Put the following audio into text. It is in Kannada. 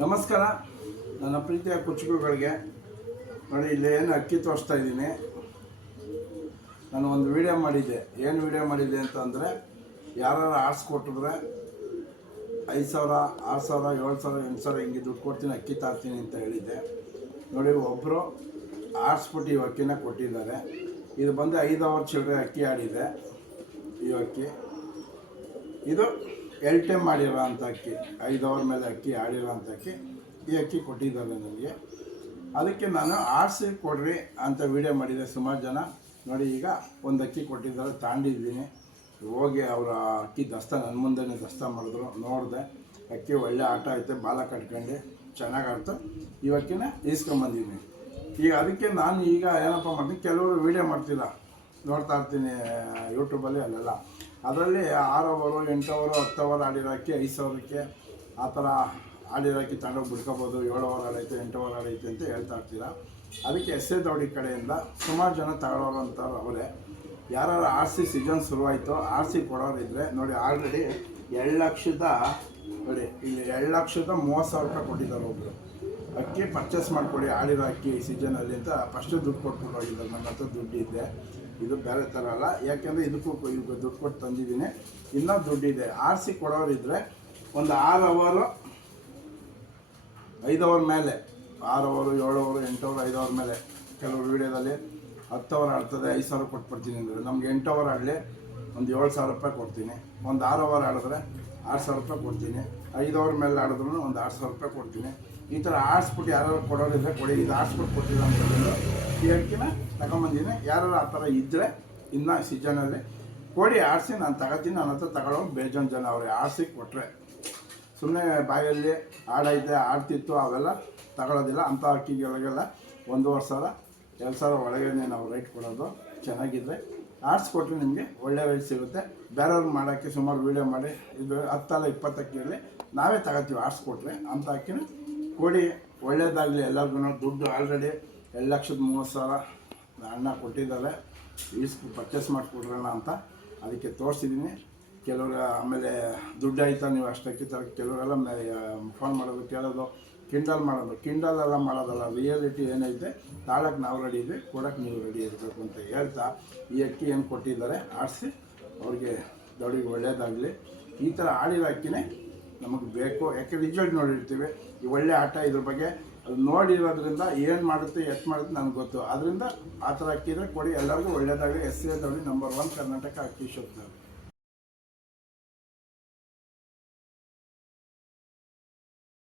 ನಮಸ್ಕಾರ ನನ್ನ ಪ್ರೀತಿಯ ಕುಚುಕುಗಳಿಗೆ ನೋಡಿ, ಇಲ್ಲಿ ಏನು ಅಕ್ಕಿ ತೋರಿಸ್ತಾ ಇದ್ದೀನಿ. ನಾನು ಒಂದು ವಿಡಿಯೋ ಮಾಡಿದ್ದೆ. ಏನು ವಿಡಿಯೋ ಮಾಡಿದ್ದೆ ಅಂತಂದರೆ, ಯಾರು ಆರ್ಟ್ಸ್ ಕೊಟ್ಟಿದ್ರೆ 5,000, 6,000, 7,000, 8,000 ಹಿಂಗೆ ದುಡ್ಡು ಕೊಡ್ತೀನಿ, ಅಕ್ಕಿ ತಾರ್ತೀನಿ ಅಂತ ಹೇಳಿದ್ದೆ. ನೋಡಿ, ಒಬ್ಬರು ಆರಿಸ್ಬಿಟ್ಟು ಈ ಅಕ್ಕಿನ ಕೊಟ್ಟಿದ್ದಾರೆ. ಇದು ಬಂದು 5 ಅವರ್ ಚಿಲ್ಲರೆ ಅಕ್ಕಿ ಆಡಿದೆ. ಈ ಅಕ್ಕಿ ಇದು ಎಲ್ ಟೈಮ್ ಮಾಡಿರೋ ಅಂಥ ಅಕ್ಕಿ, 5 ಅವರ್ ಮೇಲೆ ಅಕ್ಕಿ ಆಡಿರೋ ಅಂಥ ಅಕ್ಕಿ. ಈ ಅಕ್ಕಿ ಕೊಟ್ಟಿದ್ದಾರೆ ನನಗೆ. ಅದಕ್ಕೆ ನಾನು ಆರಿಸಿ ಕೊಡ್ರಿ ಅಂತ ವಿಡಿಯೋ ಮಾಡಿದೆ. ಸುಮಾರು ಜನ ನೋಡಿ, ಈಗ ಒಂದು ಅಕ್ಕಿ ಕೊಟ್ಟಿದ್ದಾರೆ, ತಾಂಡಿದ್ದೀನಿ. ಹೋಗಿ ಅವರ ಅಕ್ಕಿ ದಸ್ತ ನನ್ನ ಮುಂದೆನೇ ದಸ್ತ ಮಾಡಿದ್ರು. ನೋಡಿದೆ, ಅಕ್ಕಿ ಒಳ್ಳೆ ಆಟ ಐತೆ, ಬಾಲ ಕಟ್ಕೊಂಡು ಚೆನ್ನಾಗಿ ಆಡ್ತು. ಈ ಅಕ್ಕಿನ ಈಸ್ಕೊಂಬಂದಿದ್ದೀನಿ. ಈಗ ಅದಕ್ಕೆ ನಾನು ಈಗ ಏನಪ್ಪ ಮಾಡ್ತೀನಿ, ಕೆಲವರು ವೀಡಿಯೋ ಮಾಡ್ತಿಲ್ಲ, ನೋಡ್ತಾ ಇರ್ತೀನಿ ಯೂಟ್ಯೂಬಲ್ಲಿ, ಅಲ್ಲೆಲ್ಲ ಅದರಲ್ಲಿ 6 ಅವರು, 8 ಅವರು, 10 ಅವರ್ ಆಡಿರೋ ಅಕ್ಕಿ 5,000ಕ್ಕೆ ಆ ಥರ ಆಡಿರೋ ಅಕ್ಕಿ ತಗೊಂಡೋಗಿ ಬಿಡ್ಕೋಬೋದು. 7 ಅವರ್ ಆಡೈತೆ, 8 ಅವರ್ ಆಡೈತೆ ಅಂತ ಹೇಳ್ತಾ ಇರ್ತೀರ. ಅದಕ್ಕೆ ಎಸ್.ಎ. ದೌಡಿ ಕಡೆಯಿಂದ ಸುಮಾರು ಜನ ತಗೊಳ್ಳೋರು ಅಂತ ಅವರೇ. ಯಾರು ಆರ್.ಸಿ ಸೀಸನ್ ಶುರುವಾಯಿತು, ಆರ್.ಸಿ ಕೊಡೋರಿದ್ದರೆ ನೋಡಿ, ಆಲ್ರೆಡಿ 2,00,000 ನೋಡಿ, ಇಲ್ಲಿ 2,30,000 ರೂಪಾಯಿ ಕೊಟ್ಟಿದ್ದಾರೆ ಒಬ್ಬರು. ಅಕ್ಕಿ ಪರ್ಚೇಸ್ ಮಾಡಿಕೊಡಿ ಆಡಿರೋ ಅಕ್ಕಿ ಸೀಸನಲ್ಲಿ ಅಂತ ಫಸ್ಟು ದುಡ್ಡು ಕೊಟ್ಬಿಟ್ಟು ಹೋಗಿದ್ದಾರೆ. ನನ್ನ ಹತ್ರ ದುಡ್ಡಿದೆ, ಇದು ಬೇರೆ ಥರ ಅಲ್ಲ, ಯಾಕೆಂದರೆ ಇದಕ್ಕೂ ದುಡ್ಡು ಕೊಟ್ಟು ತಂದಿದ್ದೀನಿ. ಇನ್ನೂ ದುಡ್ಡಿದೆ. ಆರಿಸಿ ಕೊಡೋರಿದ್ದರೆ ಒಂದು 6 ಅವರು, 5 ಅವರ್ ಮೇಲೆ, 6 ಅವರು, 7 ಅವರು, 8 ಅವರು, 5 ಅವರ್ ಮೇಲೆ. ಕೆಲವರು ವೀಡಿಯೋದಲ್ಲಿ 10 ಅವರ್ ಆಡ್ತದೆ 5,000 ಕೊಟ್ಬಿಡ್ತೀನಿ ಅಂದರೆ, ನಮ್ಗೆ 8 ಅವರ್ ಆಡಲಿ ಒಂದು 7,000 ರೂಪಾಯಿ ಕೊಡ್ತೀನಿ. ಒಂದು 6 ಅವರ್ ಆಡಿದ್ರೆ 6,000 ರೂಪಾಯಿ ಕೊಡ್ತೀನಿ. 5 ಅವರ್ ಮೇಲೆ ಆಡಿದ್ರು ಒಂದು 6,000 ರೂಪಾಯಿ ಕೊಡ್ತೀನಿ. ಈ ಥರ ಆಡಿಸ್ಬಿಟ್ಟು ಯಾರು ಕೊಡೋರಿದ್ರೆ ಕೊಡಿ. ಇದು ಆಡಿಸ್ಬಿಟ್ಟು ಕೊಟ್ಟಿಲ್ಲ ಅಂತಂದ್ರೆ ಈ ಅಕ್ಕಿನ ತಗೊಂಬಂದಿದ್ದೀನಿ. ಯಾರು ಆ ಥರ ಇದ್ದರೆ ಇನ್ನೂ ಸೀಸನಲ್ಲಿ ಕೊಡಿ, ಆಡಿಸಿ ನಾನು ತಗೋತೀನಿ. ನನ್ನ ಹತ್ರ ತಗೊಳ್ಳೋರು ಬೇಜಾನ್ ಜನ ಅವ್ರಿಗೆ. ಆಡಿಸಿ ಕೊಟ್ಟರೆ ಸುಮ್ಮನೆ ಬಾಯಲ್ಲಿ ಆಡೈತೆ, ಆಡ್ತಿತ್ತು, ಅವೆಲ್ಲ ತಗೊಳ್ಳೋದಿಲ್ಲ. ಅಂಥ ಅಕ್ಕಿಗಳಿಗೆಲ್ಲ 1,500, 2,000 ಒಳಗೇ ನಾವು ರೈಟ್ ಕೊಡೋದು. ಚೆನ್ನಾಗಿದ್ದರೆ ಆಡಿಸ್ಕೊಟ್ರೆ ನಿಮಗೆ ಒಳ್ಳೆ ರೈಟ್ ಸಿಗುತ್ತೆ. ಬೇರೆಯವ್ರಿಗೆ ಮಾಡೋಕ್ಕೆ ಸುಮಾರು ವೀಡಿಯೋ ಮಾಡಿ, ಇದು 10 ಅಲ್ಲ 20 ಅಕ್ಕಿಯಲ್ಲಿ ನಾವೇ ತಗೋತೀವಿ. ಆಡಿಸ್ಕೊಟ್ರೆ ಅಂಥ ಅಕ್ಕಿನ ಕೊಡಿ, ಒಳ್ಳೇದಾಗಲಿ ಎಲ್ಲರಿಗೂ. ದುಡ್ಡು ಆಲ್ರೆಡಿ 2,30,000 ಅಣ್ಣ ಕೊಟ್ಟಿದ್ದಾರೆ, ಪರ್ಚೇಸ್ ಮಾಡಿಕೊಡ್ರಣ ಅಂತ. ಅದಕ್ಕೆ ತೋರಿಸಿದ್ದೀನಿ. ಕೆಲವರು ಆಮೇಲೆ ದುಡ್ಡು ಆಯ್ತಾ ನೀವು ಅಷ್ಟಕ್ಕೆ ಥರ ಕೆಲವರೆಲ್ಲ ಫೋನ್ ಮಾಡೋದು, ಕೇಳೋದು, ಕಿಂಡಲ್ ಮಾಡೋದು. ಕಿಂಡಲೆಲ್ಲ ಮಾಡೋದಲ್ಲ, ರಿಯಾಲಿಟಿ ಏನೈತೆ ತಾಳಕ್ಕೆ ನಾವು ರೆಡಿ ಇದ್ವಿ, ಕೊಡೋಕ್ಕೆ ನೀವು ರೆಡಿ ಇರಬೇಕು ಅಂತ ಹೇಳ್ತಾ ಈ ಅಕ್ಕಿ ಏನು ಕೊಟ್ಟಿದ್ದಾರೆ ಆಡಿಸಿ ಅವ್ರಿಗೆ ದೌಡಿಗೆ ಒಳ್ಳೆಯದಾಗಲಿ. ಈ ಥರ ಆಡಿರೋ ಅಕ್ಕಿನೇ ನಮಗೆ ಬೇಕು. ಯಾಕೆ ರಿಸಲ್ಟ್ ನೋಡಿರ್ತೀವಿ, ಈ ಒಳ್ಳೆ ಆಟ, ಇದ್ರ ಬಗ್ಗೆ ಅದು ನೋಡಿರೋದ್ರಿಂದ ಏನು ಮಾಡುತ್ತೆ, ಎಷ್ಟು ಮಾಡುತ್ತೆ ನನಗೆ ಗೊತ್ತು. ಅದರಿಂದ ಆ ಥರ ಅಕ್ಕಿದ್ರೆ ಕೊಡಿ, ಎಲ್ಲರಿಗೂ ಒಳ್ಳೆಯದಾಗಲಿ. ಎಸ್.ಎ. ದೌಡಿ ನಂಬರ್ 1 ಕರ್ನಾಟಕ ಅಕ್ಕಿ ಶೋಪ್ನವರು.